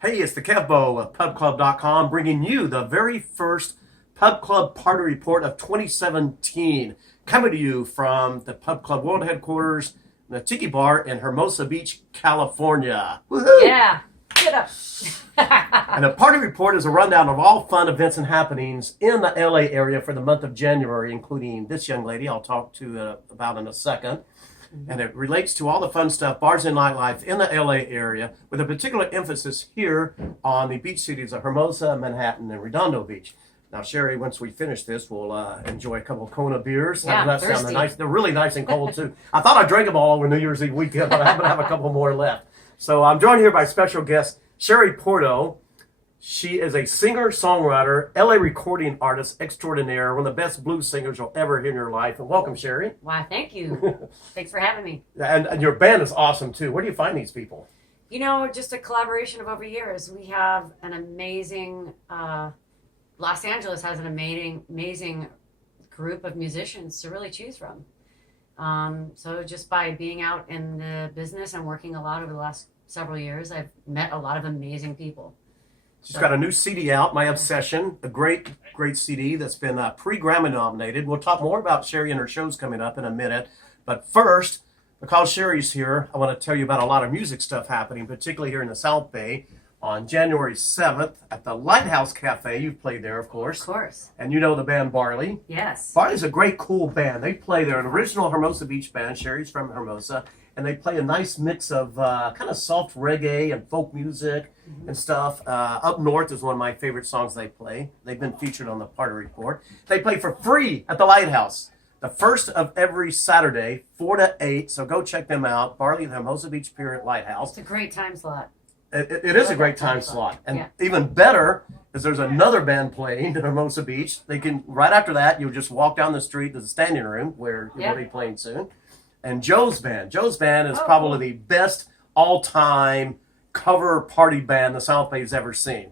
Hey, it's the Kevbo of PubClub.com bringing you the very first Pub Club Party Report of 2017. Coming to you from the Pub Club World Headquarters, the Tiki Bar in Hermosa Beach, California. Woohoo! Yeah, get up. And a party report is a rundown of all fun events and happenings in the LA area for the month of January, including this young lady I'll talk to about in a second. And it relates to all the fun stuff, bars and nightlife in the LA area, with a particular emphasis here on the beach cities of Hermosa, Manhattan, and Redondo Beach. Now, Shari, once we finish this, we'll enjoy a couple of Kona beers. Yeah, How does that sound? thirsty. They're nice. They're really nice and cold, too. I thought I drank them all over New Year's Eve weekend, but I happen to have a couple more left. So I'm joined here by special guest, Shari Puorto. She is a singer, songwriter, LA recording artist extraordinaire, one of the best blues singers you'll ever hear in your life. And welcome, Shari. Why, thank you. Thanks for having me. And your band is awesome, too. Where do you find these people? You know, just a collaboration of over years. We have an amazing, Los Angeles has an amazing group of musicians to really choose from. So just by being out in the business and working a lot over the last several years, I've met a lot of amazing people. She's got a new CD out, My Obsession, a great CD that's been pre-Grammy nominated. We'll talk more about Shari and her shows coming up in a minute. But first, because Shari's here, I want to tell you about a lot of music stuff happening, particularly here in the South Bay. On January 7th at the Lighthouse Cafe. You've played there, of course. Of course. And you know the band Barley. Yes. Barley's a great, cool band. They play, they're an original Hermosa Beach band. Shari's from Hermosa. And they play a nice mix of kind of soft reggae and folk music and stuff. Up North is one of my favorite songs they play. They've been featured on the Party Report. They play for free at the Lighthouse. The first of every Saturday, 4 to 8. So go check them out. Barley, the Hermosa Beach Pier Lighthouse. It's a great time slot. It is a great time slot. And Yeah. even better is there's another band playing in Hermosa Beach. They can, right after that, you'll just walk down the street to the standing room where you're Yeah. going to be playing soon. And Joe's band. Joe's band is Oh, probably cool. the best all-time cover party band the South Bay's ever seen.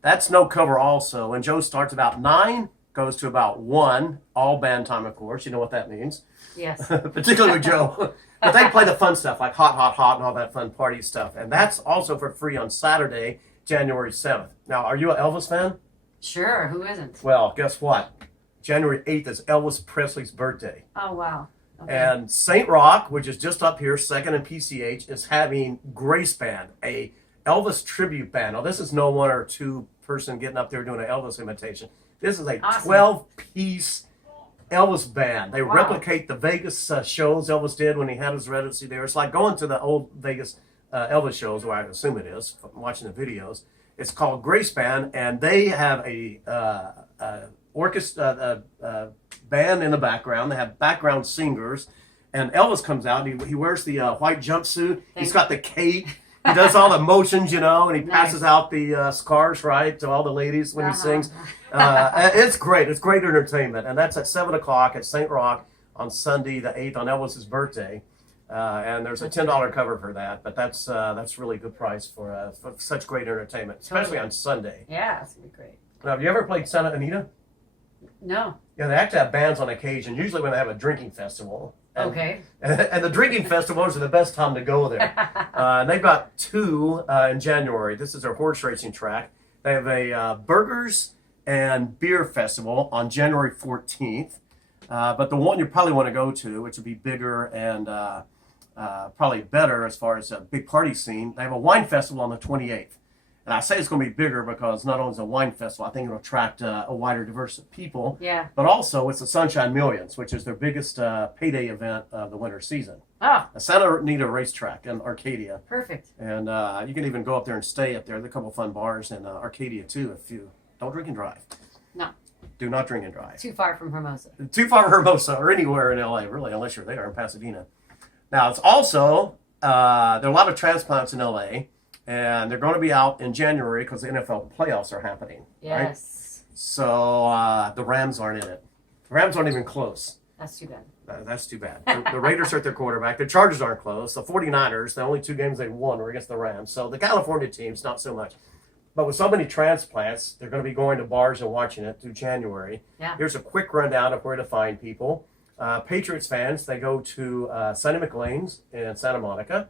That's no cover also. And Joe starts about 9, goes to about 1, all band time, of course. You know what that means. Yes. Particularly with Joe. But they play the fun stuff like Hot, Hot, Hot and all that fun party stuff. And that's also for free on Saturday, January 7th. Now, are you an Elvis fan? Sure, who isn't? Well, guess what? January 8th is Elvis Presley's birthday. Oh, wow. Okay. And St. Rock, which is just up here, 2nd and PCH, is having Grace Band, a Elvis tribute band. Now, this is no one or two person getting up there doing an Elvis imitation. This is a Awesome. 12-piece Elvis band. They Wow. replicate the Vegas shows Elvis did when he had his residency there. It's like going to the old Vegas Elvis shows, where I assume it is, from watching the videos. It's called Grace Band, and they have a orchestra band in the background. They have background singers, and Elvis comes out. And he wears the white jumpsuit. He's got the cape. He does all the motions, you know, and he passes out the scars, right, to all the ladies when he sings. It's great. It's great entertainment. And that's at 7 o'clock at St. Rock on Sunday, the 8th, on Elvis's birthday. And there's a $10 cover for that. But that's really good price for such great entertainment, especially on Sunday. Yeah, it's going to be great. Now, have you ever played Santa Anita? No. Yeah, they actually have bands on occasion, usually when they have a drinking festival. And, Okay. And the drinking festivals are the best time to go there. And they've got 2 in January. This is their horse racing track. They have a burgers and beer festival on January 14th. But the one you probably want to go to, which would be bigger and probably better as far as a big party scene, they have a wine festival on the 28th. And I say it's going to be bigger because not only is it a wine festival, I think it'll attract a wider diverse of people. Yeah. But also, it's the Sunshine Millions, which is their biggest payday event of the winter season. Oh, A Santa Anita racetrack in Arcadia. perfect. And you can even go up there and stay up there. There are a couple of fun bars in Arcadia, too, if you don't drink and drive. No, Do not drink and drive. too far from Hermosa. Too far from Hermosa or anywhere in LA, really, unless you're there in Pasadena. Now, it's also, there are a lot of transplants in LA. And they're going to be out in January because the NFL playoffs are happening. Right? Yes. So the Rams aren't in it. The Rams aren't even close. That's too bad. That's too bad. The Raiders are at their quarterback. The Chargers aren't close. The 49ers, the only 2 games they won were against the Rams. So the California teams, not so much. But with so many transplants, they're going to be going to bars and watching it through January. Yeah. Here's a quick rundown of where to find people. Patriots fans, they go to Sonny McLean's in Santa Monica.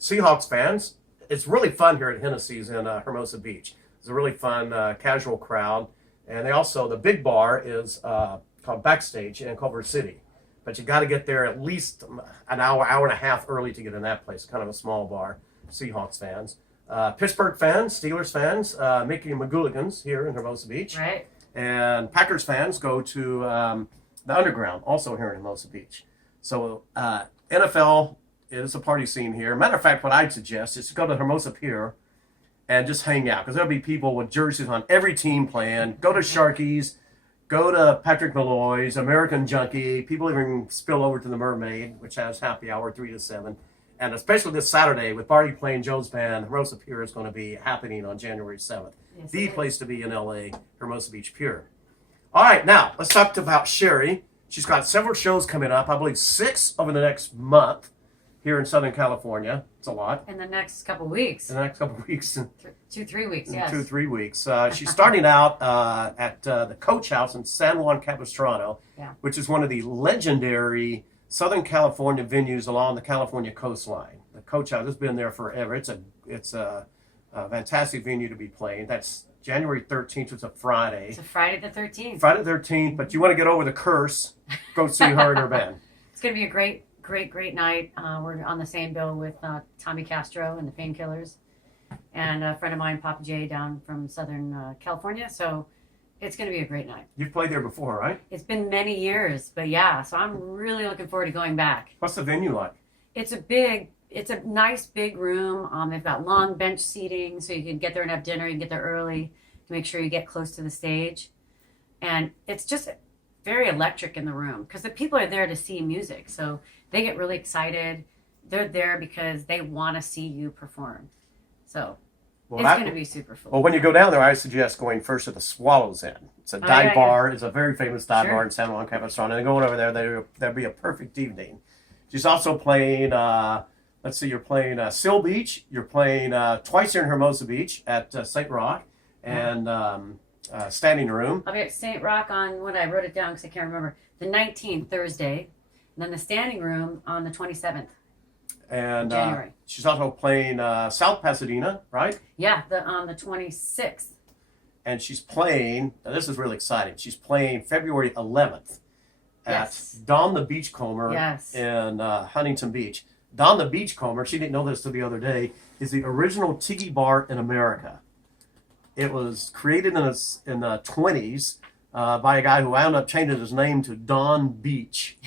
Seahawks fans, it's really fun here at Hennessy's in Hermosa Beach. It's a really fun, casual crowd. And they also, the big bar is called Backstage in Culver City. But you got to get there at least an hour, hour and a half early to get in that place. Kind of a small bar. Seahawks fans. Pittsburgh fans, Steelers fans, Mickey and Magooligans here in Hermosa Beach. Right. And Packers fans go to the Underground, also here in Hermosa Beach. So NFL is a party scene here. Matter of fact, what I'd suggest is to go to Hermosa Pier and just hang out, because there'll be people with jerseys on every team playing. Go to Sharky's, go to Patrick Malloy's, American Junkie. People even spill over to the Mermaid, which has happy hour 3 to 7. And especially this Saturday with Barty playing Joe's band, Hermosa Pier is going to be happening on January 7th. Yes, The place to be in LA, Hermosa Beach Pier. All right, now let's talk about Shari. She's got several shows coming up, I believe 6 over the next month here in Southern California. It's a lot. In the next couple weeks. In the next couple of weeks. 2-3 weeks, yes. 2-3 weeks. She's starting out at the Coach House in San Juan Capistrano, which is one of the legendary Southern California venues along the California coastline. The Coach House has been there forever. It's a fantastic venue to be playing. That's January 13th. It's a Friday. It's a Friday the 13th. Friday the 13th, but you want to get over the curse, go see her and her band. It's going to be a great night. We're on the same bill with Tommy Castro and the Painkillers and a friend of mine, Papa J, down from Southern California. So it's going to be a great night. You've played there before, right? It's been many years, but yeah, so I'm really looking forward to going back. What's the venue like? It's a nice big room. They've got long bench seating, so you can get there and have dinner. You can get there early to make sure you get close to the stage. And it's just very electric in the room because the people are there to see music. So they get really excited. They're there because they want to see you perform. So it's going to be super full. Well, when you go down there, I suggest going first to the Swallows Inn. It's a dive bar. It's a very famous dive bar in San Juan Capistrano. And going over there, that'll be a perfect evening. She's also playing, let's see, you're playing Seal Beach. You're playing twice here in Hermosa Beach at St. Rock and Standing Room. I'll be at St. Rock on, what I wrote it down because I can't remember, the 19th, Thursday. And then the Standing Room on the 27th. And January. She's also playing South Pasadena, right? Yeah, on the 26th. And she's playing, now this is really exciting, she's playing February 11th at Don the Beachcomber in Huntington Beach. Don the Beachcomber, she didn't know this till the other day, is the original tiki bar in America. It was created in the 20s by a guy who wound up changing his name to Don Beach.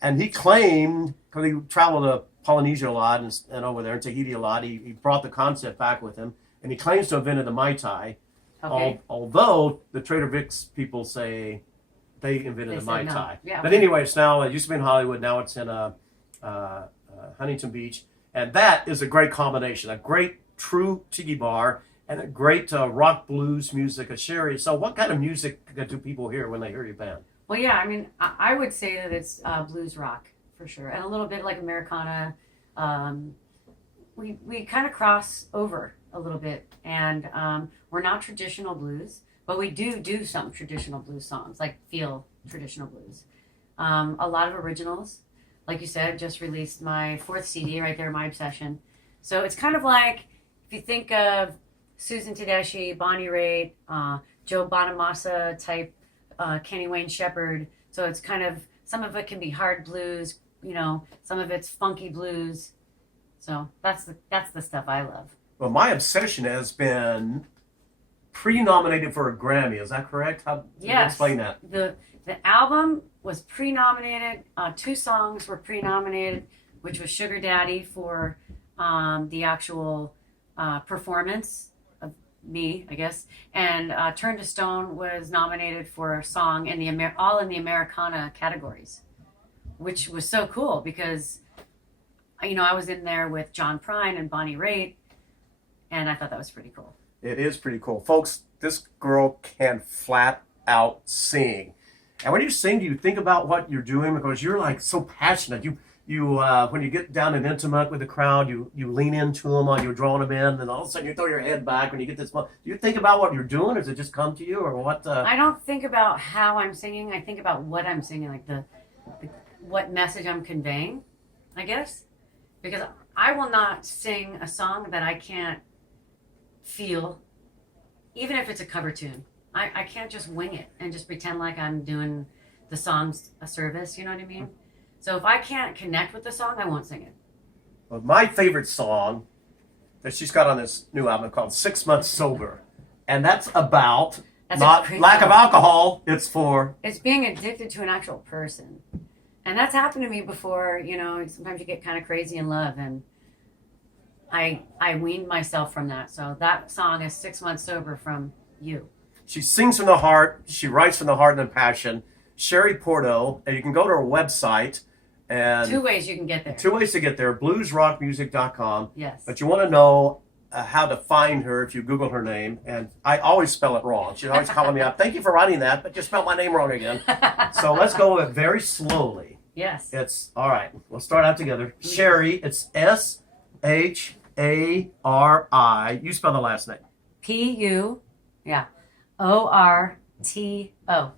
And he claimed, because he traveled to Polynesia a lot and over there in Tahiti a lot, he brought the concept back with him, and he claims to have invented the Mai Tai. Okay. Although the Trader Vic's people say they invented the Mai Tai. Yeah, but anyway, it's now, it used to be in Hollywood, now it's in Huntington Beach. And that is a great combination, a great true tiki bar and a great rock blues music of Shari. So what kind of music do people hear when they hear your band? Well, yeah, I mean, I would say that it's blues rock for sure, and a little bit like Americana. We kind of cross over a little bit, and we're not traditional blues, but we do some traditional blues songs, like feel traditional blues. A lot of originals, like you said, just released my 4th CD right there, My Obsession. So it's kind of like if you think of Susan Tedeschi, Bonnie Raitt, Joe Bonamassa type. Kenny Wayne Shepherd. So it's kind of, some of it can be hard blues, some of it's funky blues. So that's the stuff I love. Well, My Obsession has been pre-nominated for a Grammy. Is that correct? How do you explain that? The album was pre-nominated. 2 songs were pre-nominated, which was Sugar Daddy for the actual performance. Me, I guess, and Turn to Stone was nominated for a song in the all in the Americana categories, which was so cool because, I was in there with John Prine and Bonnie Raitt, and I thought that was pretty cool. It is pretty cool. Folks, this girl can flat out sing. And when you sing, do you think about what you're doing? Because you're like so passionate. You when you get down and intimate with the crowd, you lean into them while you're drawing them in, and all of a sudden you throw your head back when you get this. Do you think about what you're doing, or does it just come to you, or what? I don't think about how I'm singing. I think about what I'm singing, like what message I'm conveying, I guess, because I will not sing a song that I can't feel, even if it's a cover tune. I can't just wing it and just pretend like I'm doing the song's a service, you know what I mean? So if I can't connect with the song, I won't sing it. Well, my favorite song that she's got on this new album called 6 Months Sober. And that's about That's not lack of alcohol, it's for... It's being addicted to an actual person. And that's happened to me before, you know, sometimes you get kind of crazy in love, and I weaned myself from that. So that song is 6 Months Sober from you. She sings from the heart. She writes from the heart and the passion. Shari Puorto, and you can go to her website. And 2 ways you can get there. 2 ways to get there, bluesrockmusic.com. Yes. But you want to know how to find her if you Google her name. And I always spell it wrong. She's always calling me up. Thank you for writing that, but you spelled my name wrong again. So let's go very slowly. Yes. It's, all right, we'll start out together. Shari, it's S-H-A-R-I. You spell the last name. P-U, yeah, O-R-T-O.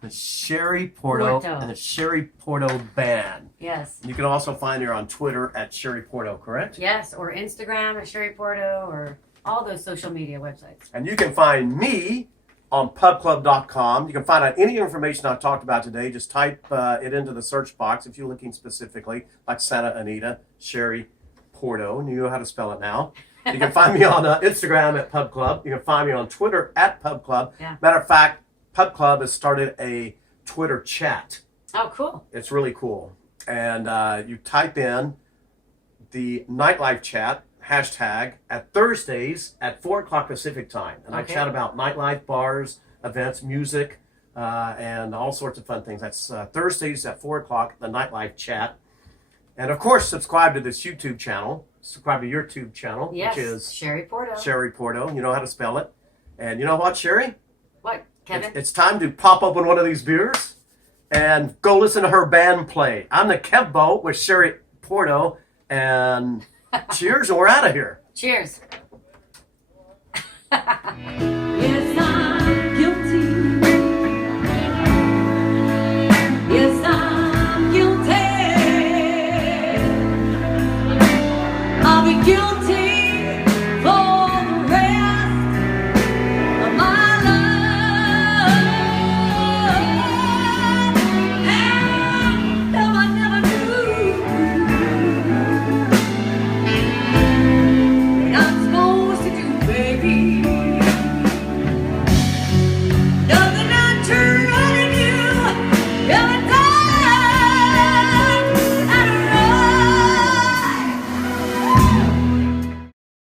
The Shari Puorto and the Shari Puorto Band. Yes. You can also find her on Twitter at Shari Puorto, correct? Yes, or Instagram at Shari Puorto, or all those social media websites. And you can find me on PubClub.com. You can find out any information I talked about today. Just type it into the search box if you're looking specifically, like Santa Anita, Shari Puorto, and you know how to spell it now. You can find me on Instagram at PubClub. You can find me on Twitter at PubClub. Yeah. Matter of fact, PubClub has started a Twitter chat. Oh, cool. It's really cool. And you type in the nightlife chat hashtag at Thursdays at 4 o'clock Pacific time. And I chat about nightlife, bars, events, music, and all sorts of fun things. That's Thursdays at 4 o'clock, the nightlife chat. And of course, subscribe to this YouTube channel. Subscribe to your YouTube channel, Yes, which is Shari Puorto. Shari Puorto. You know how to spell it. And you know what, Shari? What, Kevin? It's time to pop open one of these beers and go listen to her band play. I'm the Kev Boat with Shari Puorto, and cheers, and we're out of here. Cheers.